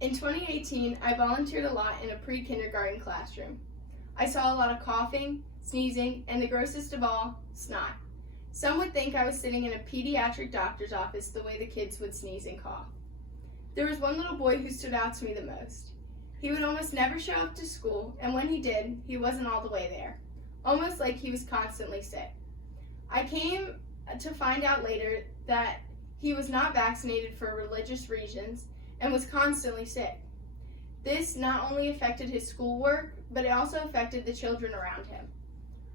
In 2018, I volunteered a lot in a pre-kindergarten classroom. I saw a lot of coughing, sneezing, and the grossest of all, snot. Some would think I was sitting in a pediatric doctor's office the way the kids would sneeze and cough. There was one little boy who stood out to me the most. He would almost never show up to school, and when he did, he wasn't all the way there, almost like he was constantly sick. I came to find out later that he was not vaccinated for religious reasons and was constantly sick. This not only affected his schoolwork, but it also affected the children around him.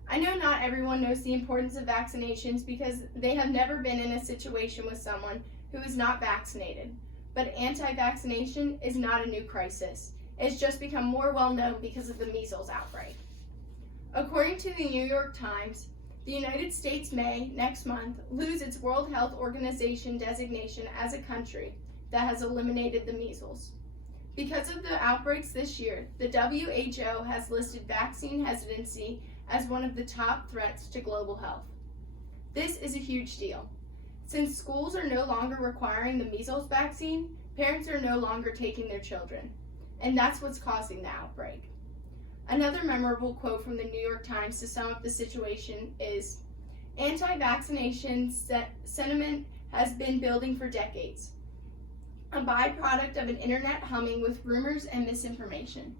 I know not everyone knows the importance of vaccinations because they have never been in a situation with someone who is not vaccinated, but anti-vaccination is not a new crisis. It's just become more well known because of the measles outbreak. According to the New York Times, the United States may, next month, lose its World Health Organization designation as a country that has eliminated the measles. Because of the outbreaks this year, the WHO has listed vaccine hesitancy as one of the top threats to global health. This is a huge deal. Since schools are no longer requiring the measles vaccine, parents are no longer taking their children, and that's what's causing the outbreak. Another memorable quote from the New York Times to sum up the situation is, "Anti-vaccination sentiment has been building for decades, a byproduct of an internet humming with rumors and misinformation.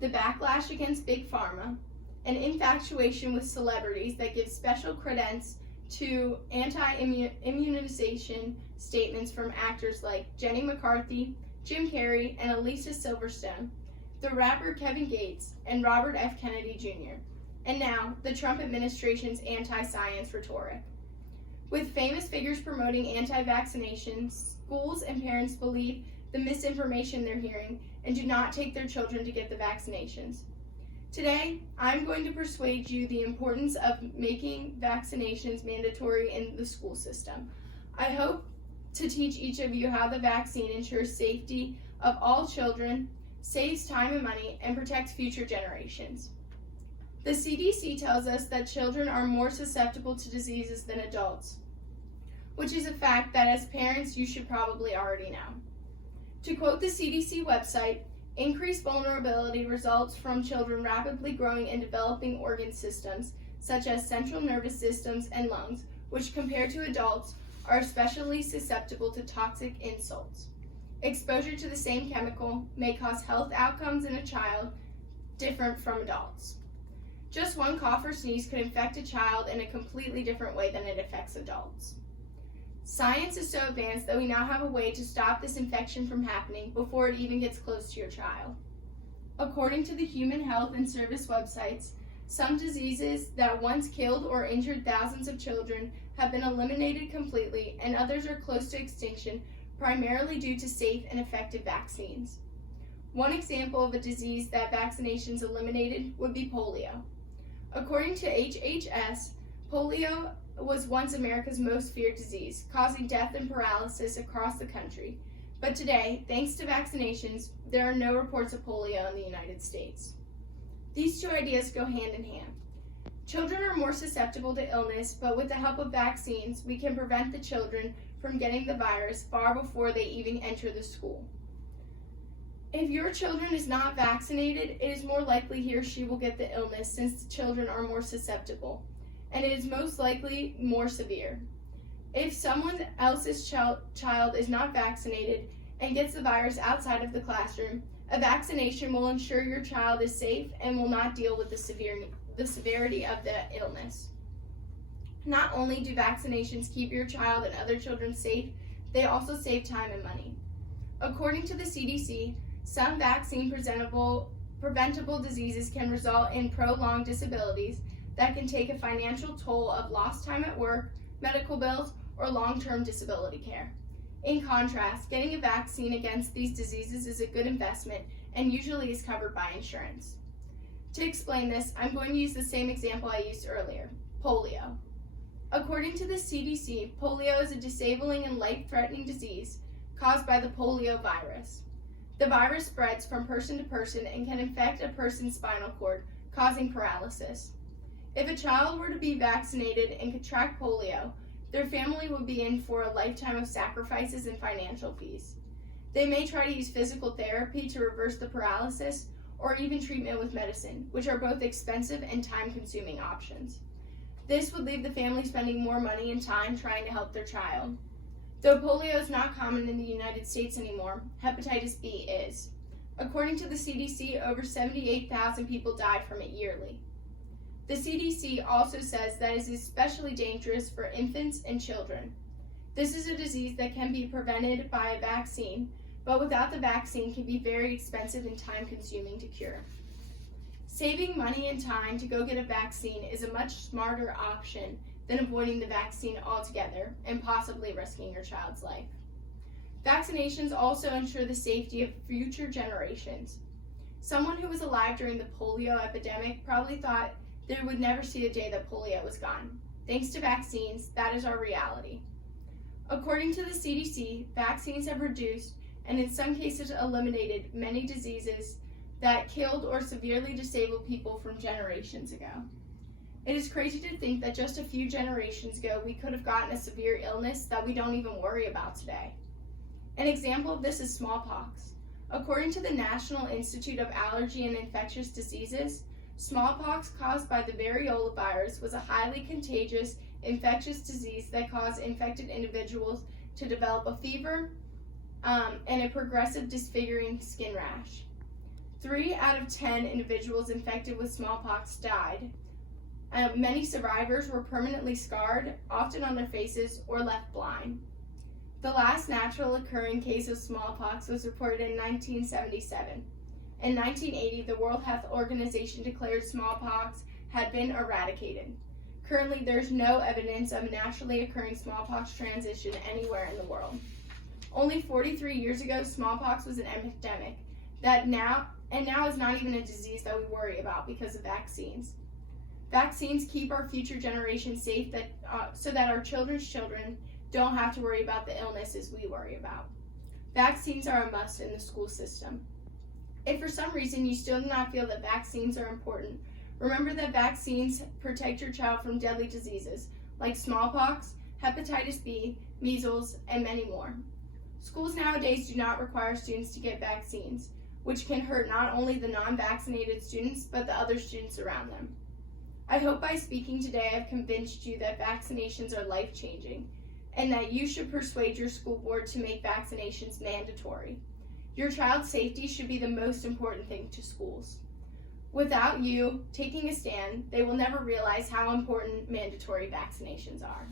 The backlash against Big Pharma, an infatuation with celebrities that gives special credence to anti-immunization statements from actors like Jenny McCarthy, Jim Carrey, and Alicia Silverstone, the rapper Kevin Gates, and Robert F. Kennedy Jr., and now the Trump administration's anti-science rhetoric. With famous figures promoting anti-vaccination, schools and parents believe the misinformation they're hearing and do not take their children to get the vaccinations. Today, I'm going to persuade you the importance of making vaccinations mandatory in the school system. I hope to teach each of you how the vaccine ensures safety of all children, saves time and money, and protects future generations. The CDC tells us that children are more susceptible to diseases than adults, which is a fact that as parents you should probably already know. To quote the CDC website, increased vulnerability results from children rapidly growing and developing organ systems, such as central nervous systems and lungs, which compared to adults are especially susceptible to toxic insults. Exposure to the same chemical may cause health outcomes in a child different from adults. Just one cough or sneeze could infect a child in a completely different way than it affects adults. Science is so advanced that we now have a way to stop this infection from happening before it even gets close to your child. According to the Human Health and Service websites, some diseases that once killed or injured thousands of children have been eliminated completely, and others are close to extinction, primarily due to safe and effective vaccines. One example of a disease that vaccinations eliminated would be polio. According to HHS, polio was once America's most feared disease, causing death and paralysis across the country. But today, thanks to vaccinations, there are no reports of polio in the United States. These two ideas go hand in hand. Children are more susceptible to illness, but with the help of vaccines, we can prevent the children from getting the virus far before they even enter the school. If your children is not vaccinated, it is more likely he or she will get the illness since the children are more susceptible, and it is most likely more severe. If someone else's child is not vaccinated and gets the virus outside of the classroom, a vaccination will ensure your child is safe and will not deal with the severity of the illness. Not only do vaccinations keep your child and other children safe, they also save time and money. According to the CDC, some vaccine preventable diseases can result in prolonged disabilities that can take a financial toll of lost time at work, medical bills, or long-term disability care. In contrast, getting a vaccine against these diseases is a good investment and usually is covered by insurance. To explain this, I'm going to use the same example I used earlier, polio. According to the CDC, polio is a disabling and life-threatening disease caused by the polio virus. The virus spreads from person to person and can infect a person's spinal cord, causing paralysis. If a child were to be vaccinated and contract polio, their family would be in for a lifetime of sacrifices and financial fees. They may try to use physical therapy to reverse the paralysis, or even treatment with medicine, which are both expensive and time-consuming options. This would leave the family spending more money and time trying to help their child. Though polio is not common in the United States anymore, hepatitis B is. According to the CDC, over 78,000 people die from it yearly. The CDC also says that it is especially dangerous for infants and children. This is a disease that can be prevented by a vaccine, but without the vaccine can be very expensive and time-consuming to cure. Saving money and time to go get a vaccine is a much smarter option than avoiding the vaccine altogether and possibly risking your child's life. Vaccinations also ensure the safety of future generations. Someone who was alive during the polio epidemic probably thought they would never see the day that polio was gone. Thanks to vaccines, that is our reality. According to the CDC, vaccines have reduced and in some cases eliminated many diseases that killed or severely disabled people from generations ago. It is crazy to think that just a few generations ago we could have gotten a severe illness that we don't even worry about today. An example of this is smallpox. According to the National Institute of Allergy and Infectious Diseases, smallpox caused by the variola virus was a highly contagious infectious disease that caused infected individuals to develop a fever and a progressive disfiguring skin rash. 3 out of 10 individuals infected with smallpox died. Many survivors were permanently scarred, often on their faces, or left blind. The last natural occurring case of smallpox was reported in 1977. In 1980, the World Health Organization declared smallpox had been eradicated. Currently, there's no evidence of naturally occurring smallpox transmission anywhere in the world. Only 43 years ago, smallpox was an epidemic now is not even a disease that we worry about because of vaccines. Vaccines keep our future generations safe so that our children's children don't have to worry about the illnesses we worry about. Vaccines are a must in the school system. If for some reason you still do not feel that vaccines are important, remember that vaccines protect your child from deadly diseases like smallpox, hepatitis B, measles, and many more. Schools nowadays do not require students to get vaccines, which can hurt not only the non-vaccinated students, but the other students around them. I hope by speaking today I've convinced you that vaccinations are life-changing, and that you should persuade your school board to make vaccinations mandatory. Your child's safety should be the most important thing to schools. Without you taking a stand, they will never realize how important mandatory vaccinations are.